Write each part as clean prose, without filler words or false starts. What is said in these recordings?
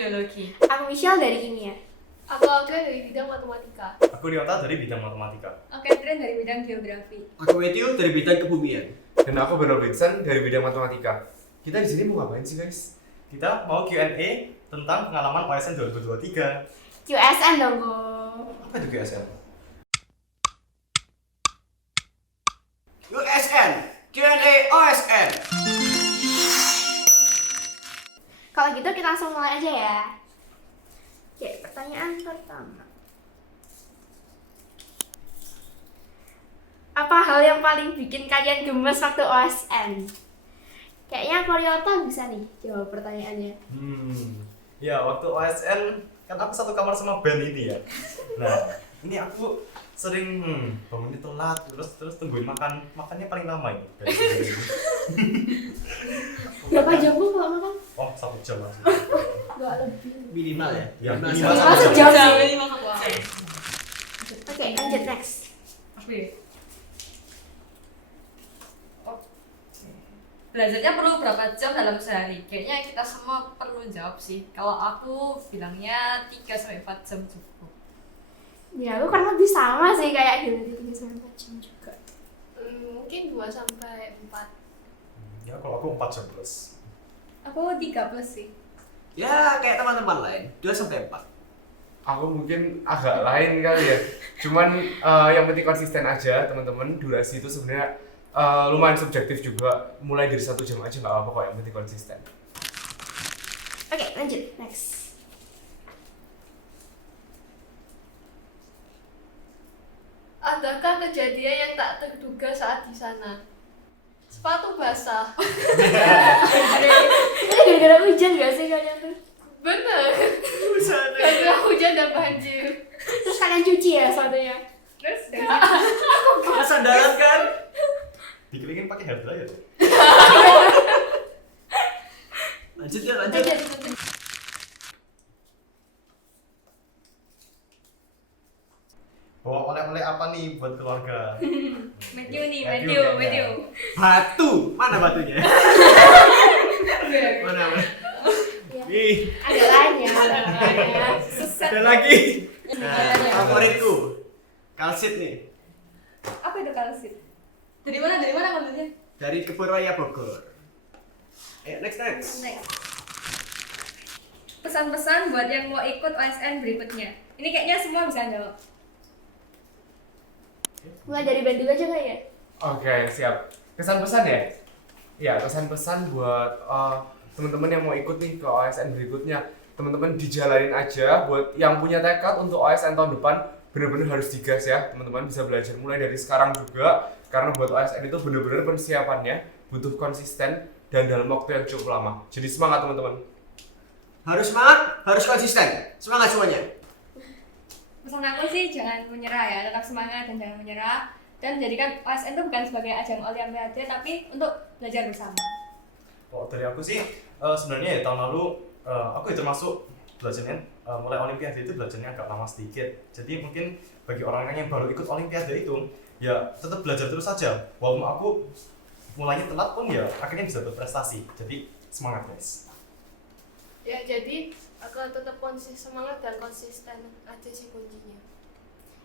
biologi. Aku Michelle dari kimia. Aku Audrey dari bidang matematika. Aku Riota dari bidang matematika. Aku Catherine dari bidang geografi. Aku Matthew dari bidang kebumian. Dan aku Beno Vincent dari bidang matematika. Kita di sini mau ngapain sih guys? Kita mau Q&A tentang pengalaman OSN 2023. QSN dong, Go. Apa itu QSN? USN, Q&A OSN. Kalau gitu kita langsung mulai aja ya. Oke, pertanyaan pertama. Apa hal yang paling bikin kalian gemes waktu OSN? Kayaknya Koryota bisa nih jawab pertanyaannya. Ya waktu OSN kan aku satu kamar sama Ben ini ya. Nah, ini aku sering bangunnya telat terus tungguin makannya paling lama ini. Berapa jam Bu kalau makan? Oh, 1 jam langsung. Enggak lebih. Minimal ya. Ya, Minimal minimal satu satu jam. jam. Oke. Oke, lanjut next. Belajarnya perlu berapa jam dalam sehari? Kayaknya kita semua perlu jawab sih. Kalau aku bilangnya 3-4 jam cukup. Ya, aku kurang lebih sama sih kayak Hilary 3-4 jam juga. Mungkin 2 sampai 4. Ya kalau aku 4 jam plus. Aku 3+ sih. Ya kayak teman-teman lain, 2 sampai 4. Aku mungkin agak lain kali ya. Cuman yang penting konsisten aja teman-teman. Durasi itu sebenarnya lumayan subjektif juga. Mulai dari 1 jam aja nggak apa-apa kok, yang penting konsisten. Oke, lanjut next. Adakah kejadian yang tak terduga saat di sana? Sepatu basah. Ini gara-gara hujan gak sih kalian tuh? Bener. Karena hujan dan banjir. Terus kalian cuci ya sepatunya? Terus Kesadaran kan? Dikelilingin pakai hair dryer. Lanjut ya, lanjut. Bawa oleh-oleh apa nih buat keluarga? Matthew nih, Matthew Matthew. Batu, mana batunya? Mana? Iya. Ih, Ada lainnya, ada lainnya. ada lagi. Nah, favoritku, kalsit nih, Apa itu kalsit? Dari mana kaldunya? dari Kebun Raya Bogor. Ayo next. Pesan-pesan buat yang mau ikut OSN berikutnya. Ini kayaknya semua bisa jawab. Mulai dari band dulu aja nggak ya? Oke, siap. Kesan-pesan ya? Ya, kesan-pesan buat teman-teman yang mau ikut nih ke OSN berikutnya. Teman-teman dijalanin aja. Buat yang punya tekad untuk OSN tahun depan, bener-bener harus digas ya. Teman-teman bisa belajar mulai dari sekarang juga. Karena buat OSN itu bener-bener persiapannya butuh konsisten dan dalam waktu yang cukup lama. Jadi semangat teman-teman. Harus semangat, harus konsisten. Semangat semuanya. Pesan aku sih jangan menyerah ya, tetap semangat dan jangan menyerah. Dan jadikan OSN itu bukan sebagai ajang olimpiade, tapi untuk belajar bersama. Oh, dari aku sih sebenarnya ya tahun lalu aku ya termasuk belajarnya mulai olimpiade itu belajarnya agak lama sedikit. Jadi mungkin bagi orang-orang yang baru ikut olimpiade itu ya tetap belajar terus saja. Walaupun aku mulainya telat pun ya akhirnya bisa berprestasi. Jadi semangat guys. ya jadi aku tetap semangat dan konsisten aja sih kuncinya.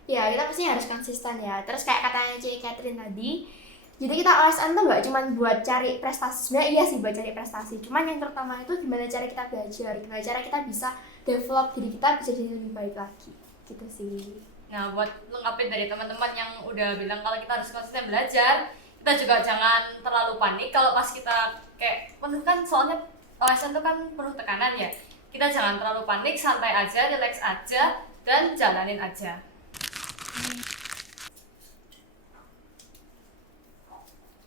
Ya, kita pasti harus konsisten ya. Terus kayak katanya Ci Catherine tadi, jadi kita OSN tuh nggak cuma buat cari prestasi. Sebenarnya iya sih buat cari prestasi. Cuman yang terutama itu gimana cara kita belajar, gimana cara kita bisa develop diri kita bisa jadi lebih baik lagi. Gitu sih. Nah, buat lengkapin dari teman-teman yang udah bilang kalau kita harus konsisten belajar, kita juga jangan terlalu panik kalau pas kita kayak penuh kan soalnya OSN itu kan penuh tekanan ya. Kita jangan terlalu panik, santai aja, relax aja, dan jalanin aja.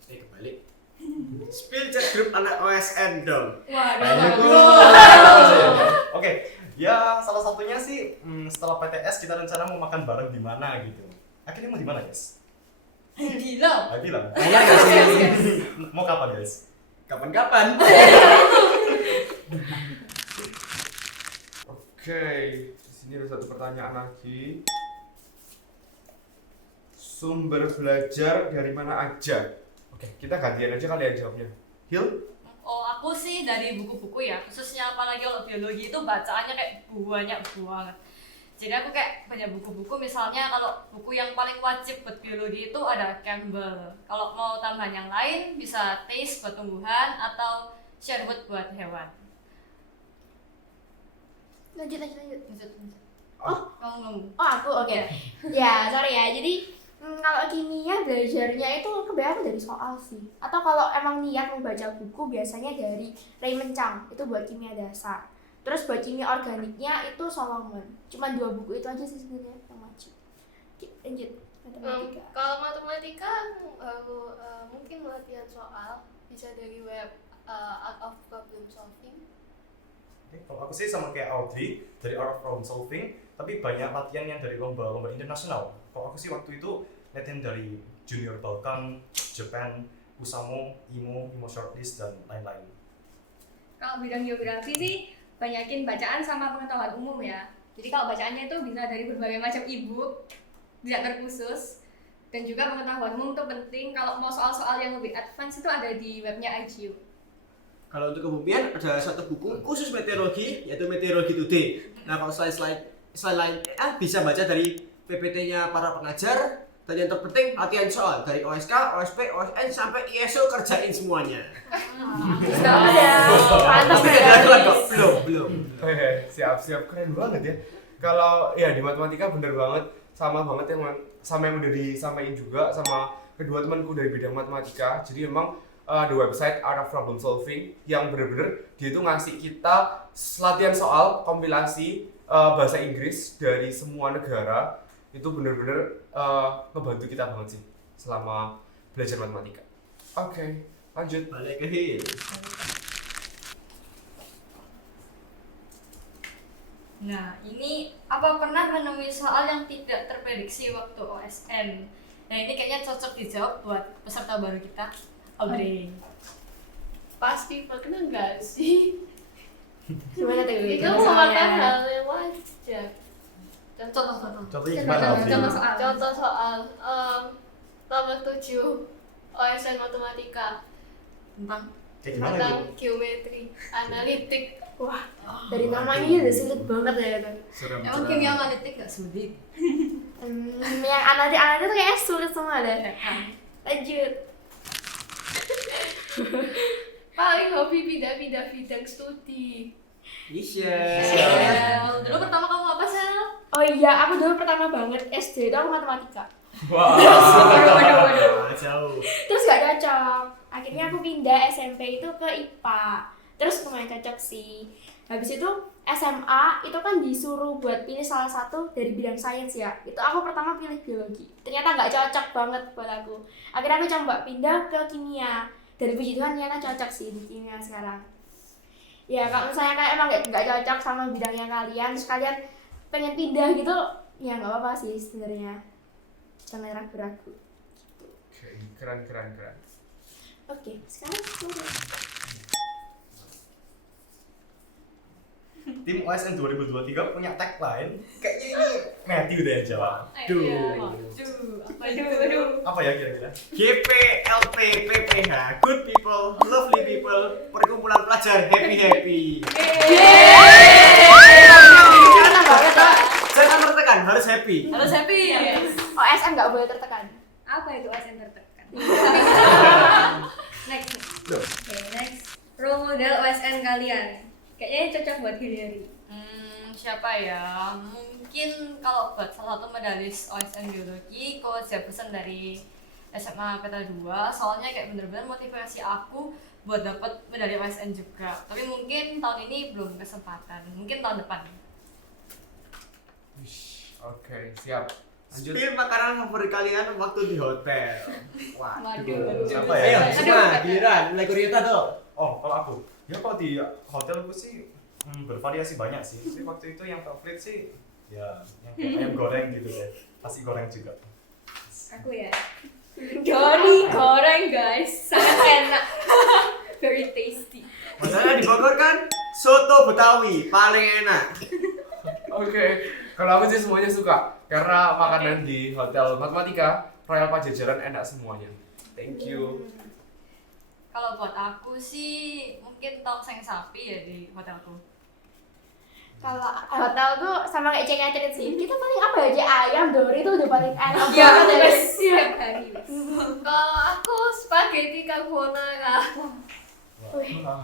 Kembali. Spill chat grup anak OSN dong. Oke, ya salah satunya sih setelah PTS kita rencana mau makan bareng di mana gitu. Akhirnya mau di mana guys? Gila. Bilang. Boleh nggak sih? Mau kapan guys? Kapan-kapan? Oke, di sini ada satu pertanyaan lagi. Sumber belajar dari mana aja? Oke, kita gantian aja kali ya jawabnya. Hil? Oh, aku sih dari buku-buku ya, khususnya apalagi kalau biologi itu bacaannya kayak banyak banget. Jadi aku kayak banyak buku-buku, misalnya kalau buku yang paling wajib buat biologi itu ada Campbell. Kalau mau tambahan yang lain bisa Taste buat tumbuhan atau Sherwood buat hewan. Lanjut. Lanjut. Oh. Kamu ngomong. Oh aku oke. Ya sorry ya. Jadi kalau kimia belajarnya itu kebanyakan dari soal sih. Atau kalau emang niat mau baca buku biasanya dari Raymond Chang, itu buat kimia dasar. Terus buat kimia organiknya itu Solomon. Cuma 2 buku itu aja sih sebenarnya yang wajib. Oke, lanjut. Matematika. Kalau matematika aku mungkin latihan soal bisa dari web Art of Problem Solving. Oke, kalau aku sih sama kayak Audrey dari Art of Problem Solving, tapi banyak latihan yang dari lomba-lomba internasional. Kalau aku sih waktu itu latihan dari Junior Balkan, Japan, Kusamo, IMO Shortlist dan lain-lain. Kalau bidang geografi sih banyakin bacaan sama pengetahuan umum ya. Jadi kalau bacaannya itu bisa dari berbagai macam e-book, tidak terkhusus. Dan juga pengetahuan umum itu penting. Kalau mau soal-soal yang lebih advance itu ada di webnya IGU. Kalau untuk kebumian ada satu buku khusus meteorologi yaitu Meteorologi Today. Nah kalau selain lain bisa baca dari PPT-nya para pengajar dan yang terpenting latihan soal dari OSK, OSP, OSN sampai ISO kerjain semuanya. Pantas Belum. Siap keren banget ya. Kalau ya di matematika bener banget sama banget yang udah disampaikan juga sama kedua temanku dari bidang matematika. Jadi emang ada website Art of Problem Solving yang bener-bener dia itu ngasih kita latihan soal kompilasi bahasa Inggris dari semua negara. Itu bener-bener ngebantu kita banget sih selama belajar matematika. Oke, lanjut. Balik ke Hil. Nah, ini apa pernah menemui soal yang tidak terprediksi waktu OSN? Nah, ini kayaknya cocok dijawab buat peserta baru kita, Audrey. Pasti pernah nggak sih? Gimana tuh? Itu merupakan hal yang wajar. Contoh. Contohnya gimana, Audrey? Contoh soal nomor 7 OSN Matematika Kayak gimana tentang itu? geometri analitik. Wah, dari namanya udah sulit banget ya itu. Emang kimia analitik gak sulit? Yang analitik tuh kayaknya sulit semua deh. Lanjut. Paling hobi pindah-pindah bidang studi. Iya. Dulu pertama kamu apa, Sel? Oh iya, aku dulu pertama banget SD itu aku matematika. Waduh. Jauh. Terus gak cocok. Akhirnya aku pindah SMP itu ke IPA. Terus lumayan cocok sih. Habis itu SMA itu kan disuruh buat pilih salah satu dari bidang sains ya. Itu aku pertama pilih biologi. Ternyata nggak cocok banget buat aku. Akhirnya aku coba pindah ke kimia. Dan puji Tuhan ternyata cocok sih di kimia sekarang. Ya kalau misalnya kayak emang nggak cocok sama bidangnya kalian, terus kalian pengen pindah gitu, ya nggak apa-apa sih sebenarnya. Jangan ragu-ragu. Oke, keren. Oke, sekarang Tim OSN 2023 punya tagline kayaknya ini Matthew deh yang jawab. Apa ya kira-kira? GPLP PPH Good People, Lovely People, perkumpulan pelajar happy. Karena banget Pak. Jangan tertekan, harus happy. Harus happy. OSN nggak boleh tertekan. Apa itu OSN tertekan? Next. Loh. Oke, next. Role model OSN kalian. Kayaknya cocok buat Hillary. Siapa ya? Mungkin kalau buat salah satu medalis OSN biologi, Coach Jefferson dari SMA Peta 2. Soalnya kayak bener-bener motivasi aku buat dapat medali OSN juga. Tapi mungkin tahun ini belum kesempatan. Mungkin tahun depan. Oke, siap. Lanjut. Spill makanan favorit kalian waktu di hotel. Waduh. Siapa ya? Ayo, semua giliran, mulai Kurieta tuh. Oh, kalau aku, ya kalau di hotelku sih bervariasi banyak sih. Tapi waktu itu yang favorit sih ya yang kayak ayam goreng gitu deh. Nasi goreng juga. Aku ya. Doni goreng guys, sangat enak. Very tasty. Masalahnya di Bogor kan soto Betawi paling enak. Oke, kalau aku sih semuanya suka karena makanan di hotel matematika Royal Pajajaran enak semuanya. Thank you. Kalau buat aku sih mungkin tongseng sapi ya di hotelku. Kalau hotel tuh sama kayak Cek Catherine sih. Kita paling apa aja ayam, dori tuh udah paling enak Iya, banget ya. wes setiap hari wes. Kalau aku spaghetti carbonara.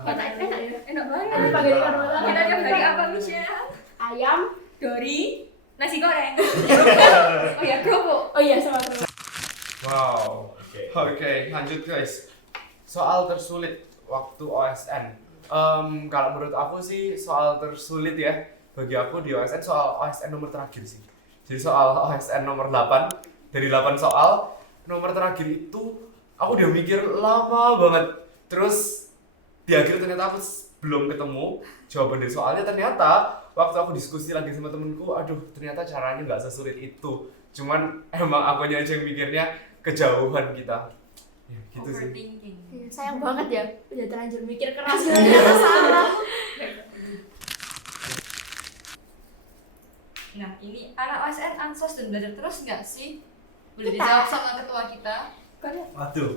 Enak ya, enak banget. Spaghetti carbonara. Kita tiap hari apa Michelle? Ayam. Dori, nasi goreng. Oh ya, kerupuk. Oh iya sama sama. Wow. Oke, lanjut guys. Soal tersulit waktu OSN. Kalau menurut aku sih soal tersulit ya bagi aku di OSN soal OSN nomor terakhir sih. Jadi soal OSN nomor 8 dari 8 soal nomor terakhir itu aku udah mikir lama banget. Terus di akhir ternyata aku belum ketemu jawaban dari soalnya. Ternyata waktu aku diskusi lagi sama temenku, aduh ternyata caranya nggak sesulit itu. Cuman emang akunya aja yang mikirnya kejauhan kita. Ya, gitu sih. Overthinking. Iya, sayang banget ya, udah terlanjur mikir keras gara-gara salah. Nah, ini anak OSN ansos dan belajar terus nggak sih? Boleh Kita. dijawab sama ketua kita. Waduh.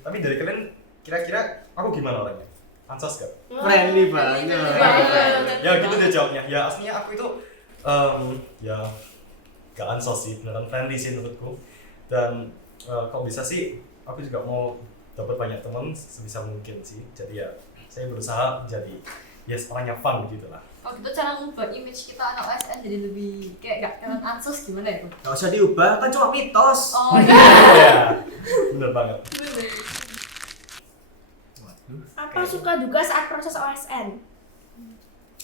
Tapi dari kalian kira-kira aku gimana orangnya? Ansos gak? Friendly banget. Ya gitu deh jawabnya. Ya aslinya aku itu ya gak ansos sih, beneran friendly sih menurutku. Dan kok bisa sih aku juga mau dapat banyak teman sebisa mungkin sih. Jadi ya saya berusaha jadi orangnya fun gitu lah. Oh gitu cara ngubah image kita anak OSN jadi lebih kayak gak kalian ansos gimana ya? Bu? Gak usah diubah, kan cuma mitos. Oh Iya. Bener banget. Apa suka duka saat proses OSN?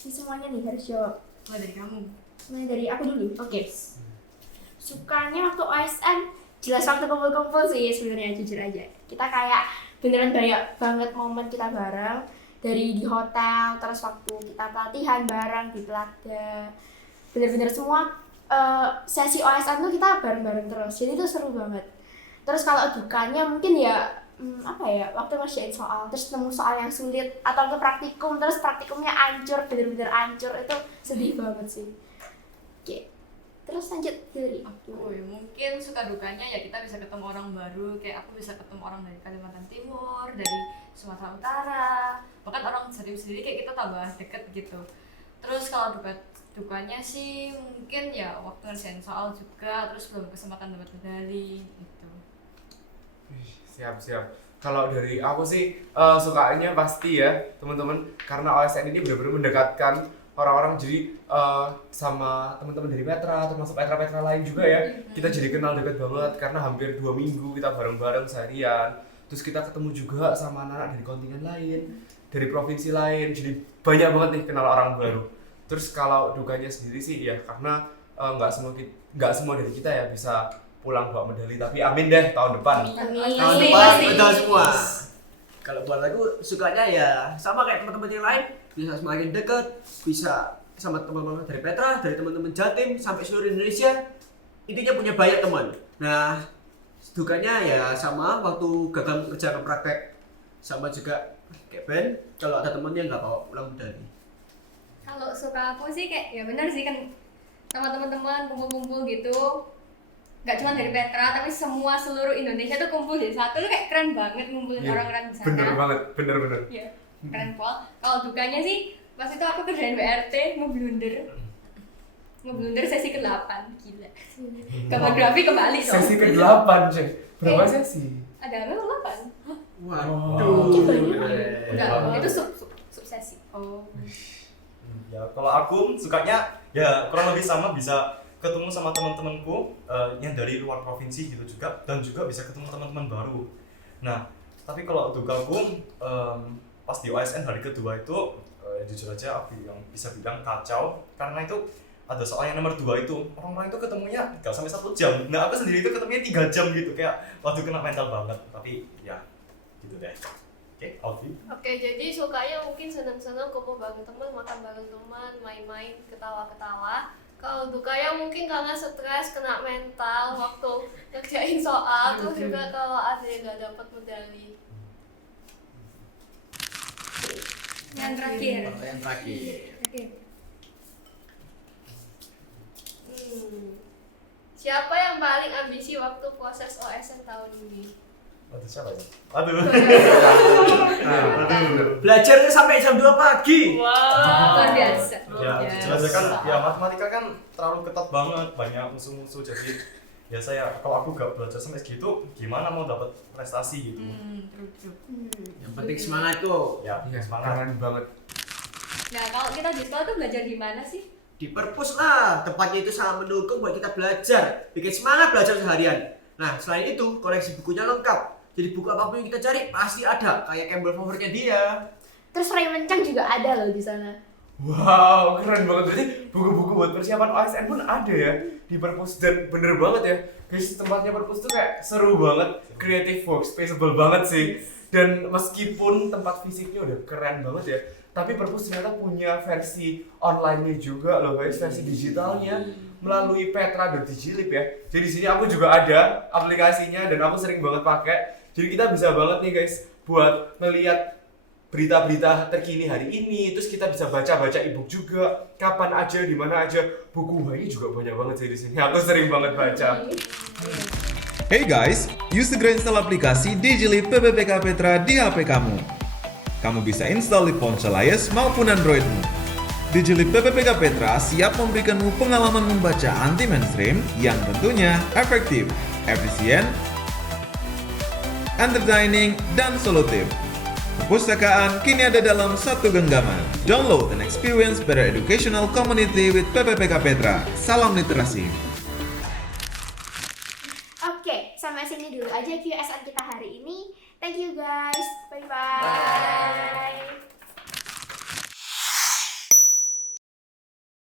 Ini semuanya nih harus jawab. mulai dari kamu. Mulai dari aku dulu. Oke. Sukanya waktu OSN jelas waktu kumpul-kumpul sih sebenarnya, jujur aja. Kita kayak beneran banyak banget momen kita bareng, dari di hotel, terus waktu kita pelatihan bareng di Pelaga. Bener-bener semua sesi OSN tuh kita bareng-bareng terus. Jadi itu seru banget. Terus kalau dukanya mungkin ya apa ya, waktu ngerjain soal terus nemu soal yang sulit atau ke praktikum terus praktikumnya hancur, bener-bener hancur, itu sedih banget sih. Oke. Terus lanjut dari Aku ya mungkin suka dukanya ya kita bisa ketemu orang baru, kayak aku bisa ketemu orang dari Kalimantan Timur, dari Sumatera Utara, bahkan orang serius sendiri kayak kita tambah deket gitu. Terus kalau dukanya sih mungkin ya waktu ngerjain soal juga, terus belum kesempatan dapat medali gitu. Siap. Kalau dari aku sih sukanya pasti ya teman-teman, karena OSN ini benar-benar mendekatkan orang-orang, jadi sama teman-teman dari Petra, termasuk Petra lain juga ya, kita jadi kenal dekat banget karena hampir 2 minggu kita bareng-bareng seharian. Terus kita ketemu juga sama anak-anak dari kontingen lain, dari provinsi lain, jadi banyak banget nih kenal orang baru. Terus kalau dukanya sendiri sih ya karena nggak semua dari kita ya bisa pulang bawa medali, tapi amin deh tahun depan. Tahun depan betul semua. Kalau buat aku sukanya ya sama kayak teman-teman yang lain, bisa semakin dekat, bisa sama teman-teman dari Petra, dari teman-teman Jatim sampai seluruh Indonesia. Intinya punya banyak teman. Nah, dukanya ya sama waktu gagal kerjakan praktek, sama juga kayak Ben, kalau ada teman yang nggak bawa pulang medali. Kalau suka aku sih kayak ya benar sih kan sama teman-teman kumpul-kumpul gitu. Gak cuma dari Petra tapi semua seluruh Indonesia tuh kumpul jadi satu, tuh kayak keren banget ngumpulin Iya, orang-orang di sana. Bener banget. Iya, keren pol. Kalau dukanya sih pas itu aku kerjain WRT ngeblunder sesi ke-8, gila. Gamografi kembali dong. Sesi ke-8 cek. Berapa sesi? Ada 8. Waduh. Udah, itu sub sesi. Oh. Ya kalau aku sukanya ya kurang lebih sama, bisa ketemu sama teman-temanku yang dari luar provinsi gitu juga, dan juga bisa ketemu teman-teman baru. Nah tapi kalau dukaku pas di OSN hari kedua itu jujur aja aku yang bisa bilang kacau, karena itu ada soal yang nomor 2 itu orang-orang itu ketemunya 3 sampai 1 jam. Nah aku sendiri itu ketemunya 3 jam gitu, kayak waduh kena mental banget. Tapi ya gitu deh. Oke, Alfi. Oke, jadi sukanya mungkin senang-senang kumpul bareng teman, makan bareng teman, main-main, ketawa-ketawa. Kalau dukanya mungkin karena stres, kena mental waktu ngerjain soal, terus juga kalau ada yang nggak dapat medali. Yang terakhir. Yang terakhir. Oke. Siapa yang paling ambisi waktu proses OSN tahun ini? Aduh, siapa ya? Aduh. Belajarnya sampai jam 2 pagi. Luar biasa. Ya, jelas kan ya matematika kan terlalu ketat banget, banyak musuh-musuh. Jadi ya kalau aku gak belajar sampai segitu, gimana mau dapat prestasi gitu. True. Yang penting semangat kok. Ya, Iya, semangat. keren banget. Nah, kalau kita di sekolah tuh belajar di mana sih? Di perpus lah, tempatnya itu sangat mendukung buat kita belajar, bikin semangat belajar seharian. Nah, selain itu, koleksi bukunya lengkap. Jadi buku apapun yang kita cari pasti ada, kayak Campbell favoritnya dia. Terus Raymond Chang juga ada loh di sana. Wow, keren banget. Berarti buku-buku buat persiapan OSN pun ada ya di perpus, dan bener banget ya guys, tempatnya perpus tuh kayak seru banget, creative workspaceable banget sih. Dan meskipun tempat fisiknya udah keren banget ya, tapi perpus ternyata punya versi online-nya juga loh guys, versi digitalnya melalui petra.digilib ya. Jadi di sini aku juga ada aplikasinya dan aku sering banget pakai. Jadi kita bisa banget nih guys buat ngeliat berita-berita terkini hari ini, terus kita bisa baca-baca e-book juga, kapan aja, di mana aja. Buku bayi juga banyak banget sih di sini. Aku sering banget baca. Hey guys, yuk segera install aplikasi Digilib PPPK Petra di HP kamu. Kamu bisa install di ponsel iOS maupun Androidmu. Digilib PPPK Petra siap memberikanmu pengalaman membaca anti-mainstream yang tentunya efektif, efisien, entertaining, dan solutif. Perpustakaan kini ada dalam satu genggaman. Download and experience better educational community with PPPK Petra. Salam literasi. Oke, sampai sini dulu aja QSN kita hari ini. Thank you guys. Bye-bye.